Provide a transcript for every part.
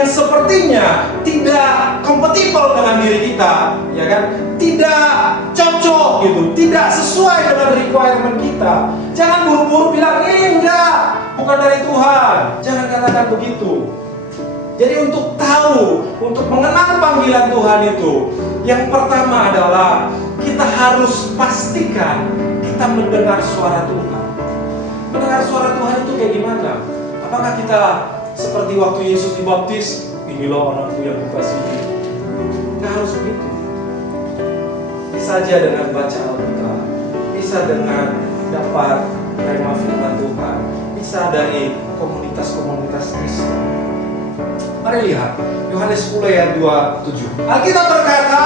yang sepertinya tidak kompatibel dengan diri kita, ya kan? Tidak cocok gitu, tidak sesuai dengan requirement kita. Jangan buru-buru bilang ini enggak, bukan dari Tuhan. Jangan katakan begitu. Jadi untuk tahu, untuk mengenal panggilan Tuhan itu, yang pertama adalah kita harus pastikan kita mendengar suara Tuhan. Mendengar suara Tuhan itu kayak gimana? Apakah kita seperti waktu Yesus dibaptis, inilah anakku yang kukasihi? Nggak harus begitu. Bisa aja dengan baca Alkitab, bisa dengan dapat terima firman Tuhan, bisa dari komunitas-komunitas Kristen. Mari lihat Yohanes 10 ayat 27. Alkitab berkata,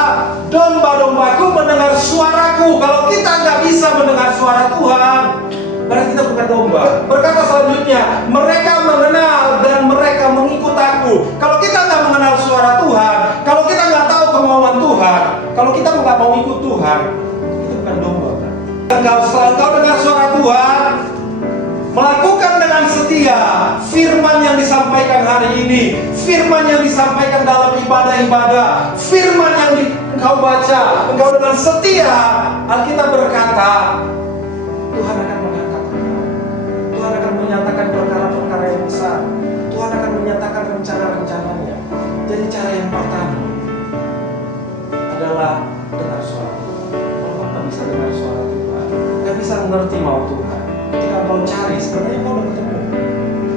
domba-dombaku mendengar suaraku. Kalau kita nggak bisa mendengar suara Tuhan, berarti kita bukan domba. Berkata selanjutnya, mereka mengenal dan mereka mengikut aku. Kalau kita nggak mengenal suara Tuhan, kalau kita nggak tahu kemauan Tuhan, kalau kita nggak mau ikut Tuhan, itu bukan domba kan? Setelah engkau dengar suara Tuhan, melakukan dengan setia firman yang disampaikan hari ini, firman yang disampaikan dalam ibadah-ibadah, firman yang engkau baca, engkau dengan setia, Alkitab berkata, Tuhan akan mengangkat engkau. Tuhan akan menyatakan perkara-perkara yang besar. Tuhan akan menyatakan rencana-rencananya. Jadi cara yang pertama adalah dengar suara Tuhan. Kalau nggak bisa dengar suara Tuhan, nggak bisa mengerti mau Tuhan, ketika kau cari, sebenarnya kau udah ketemu,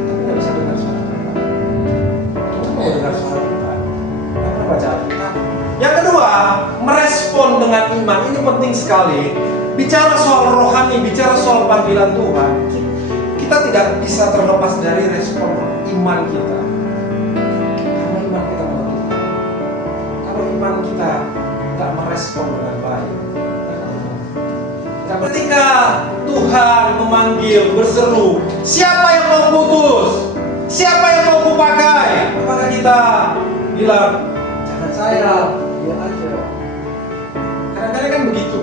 tapi nggak bisa dengar suara Tuhan. Tuhan mau dengar suara Tuhan, nggak pernah baca Alkitab. Yang kedua, merespon dengan iman. Ini penting sekali. Bicara soal rohani, bicara soal panggilan Tuhan, kita tidak bisa terlepas dari respon iman kita. Karena iman kita menentukan. Kalau iman kita tidak merespon dengan baik, ketika Tuhan memanggil, berseru, siapa yang mau putus? Siapa yang mau kupakai? Apakah kita bilang, jangan saya, dia aja. Kadang-kadang kan begitu.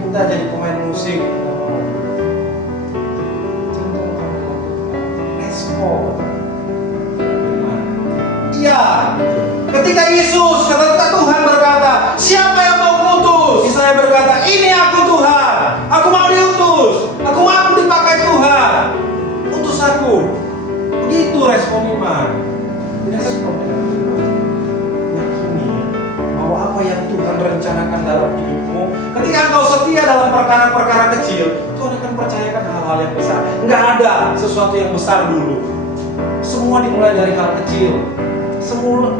Minta jadi pemain musik, respon. Iya. Ketika Yesus, kata Tuhan berkata, siapa yang mau putus? Saya berkata, ini aku Tuhan. Aku mau diutus. Aku mau dipakai Tuhan. Utus aku. Begitu respon iman. Respon dengan iman. Yakini bahwa apa yang Tuhan rencanakan dalam hidupmu, ketika engkau setia dalam perkara-perkara kecil, Tuhan akan percayakan hal-hal yang besar. Enggak ada sesuatu yang besar dulu. Semua dimulai dari hal kecil.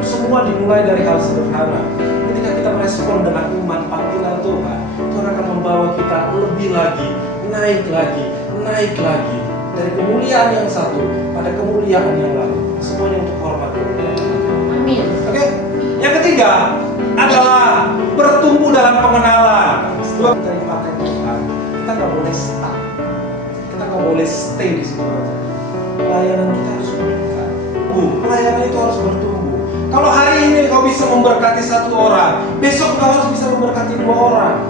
Semua dimulai dari hal sederhana. Ketika kita merespon dengan iman panggilan Tuhan, Tuhan akan membawa kita lebih lagi, naik lagi dari kemuliaan yang satu pada kemuliaan yang lain. Semuanya untuk hormat kemuliaan Tuhan. Amin. Oke. Yang ketiga adalah bertumbuh dalam pengenalan. Setelah kita dipakai Tuhan, kita nggak boleh stuck. Kita nggak boleh stay di situ aja. Pelayanan kita harus meningkat. Pelayanan itu harus bertumbuh. Kalau hari ini kau bisa memberkati satu orang, besok kau harus bisa memberkati 2 orang,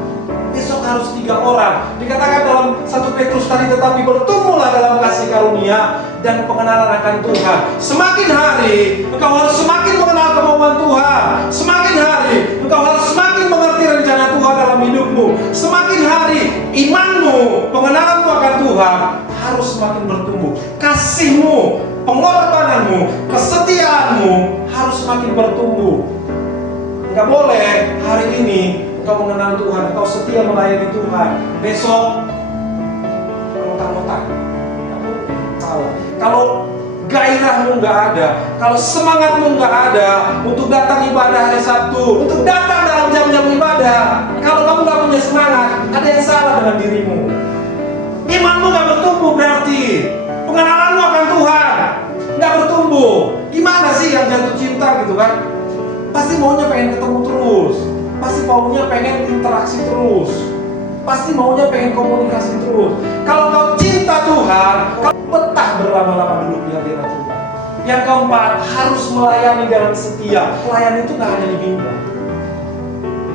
besok harus 3 orang. Dikatakan dalam 1 Petrus tadi, tetapi bertumbuhlah dalam kasih karunia dan pengenalan akan Tuhan. Semakin hari engkau harus semakin mengenal kemauan Tuhan. Semakin hari engkau harus semakin mengerti rencana Tuhan dalam hidupmu. Semakin hari imanmu, pengenalanmu akan Tuhan harus semakin bertumbuh. Kasihmu, pengorbananmu, kesetiaanmu harus semakin bertumbuh. Enggak boleh hari ini engkau mengenal Tuhan, engkau setia melayani Tuhan, besok notang-notang. Salah. Kalau gairahmu nggak ada, kalau semangatmu nggak ada untuk datang ibadah hari Sabtu, untuk datang dalam jam-jam ibadah, kalau kamu nggak punya semangat, ada yang salah dengan dirimu. Imanmu nggak bertumbuh berarti. Pengenalanmu akan Tuhan nggak bertumbuh. Gimana sih yang jatuh cinta gitu kan? Pasti maunya pengen ketemu terus, pasti maunya pengen interaksi terus, pasti maunya pengen komunikasi terus. Kalau kau cinta Tuhan, kau betah berlama-lama duduk di hadirat Tuhan. Yang keempat, harus melayani dengan setia. Pelayan itu nggak hanya di mimbar.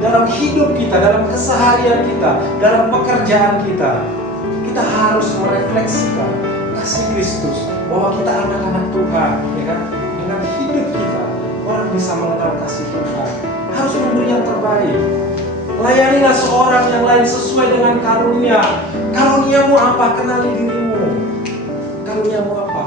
Dalam hidup kita, dalam keseharian kita, dalam pekerjaan kita, kita harus merefleksikan kasih Kristus, bahwa kita anak-anak Tuhan, ya kan? dengan hidup kita, orang bisa mengenal kasih Tuhan. Harus memberi yang terbaik. Layanilah seorang yang lain sesuai dengan karunia. Karuniamu apa? Kenali dirimu. Karuniamu apa?